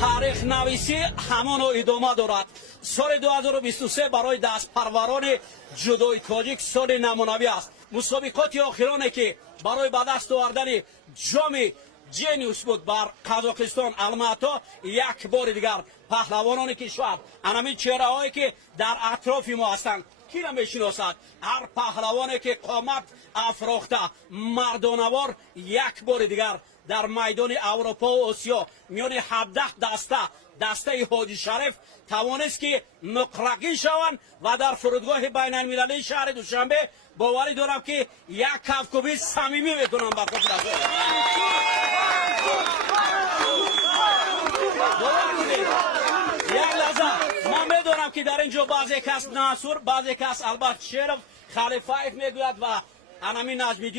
تاریخ نویسی همان ادامه دارد. سال 2023 برای دست پروران جودوی تاجیک سال نمونوی است. مسابقات آخرانه که برای به دست آوردن جام جنیوس بود بر قزاقستان الماتا، یک بار دیگر پهلوانان کشور همین چهره هایی که در اطراف ما هستند کی را میشناسد؟ هر پهلوانی که قامت افراخته مردانوار یک بار دیگر در میدان اروپا و آسیا میان 17 دسته حاجی شریف توانست که نقرگین شوند و در فرودگاه بین المللی شهر دوشنبه باوری دارم که یک کفکوبی صمیمی میکنم بر خود یک لحظه من میدونم که در اینجا بعضی کس ناصر، بعضی کس البته شرف خلیفه میگوید و انمی نجمی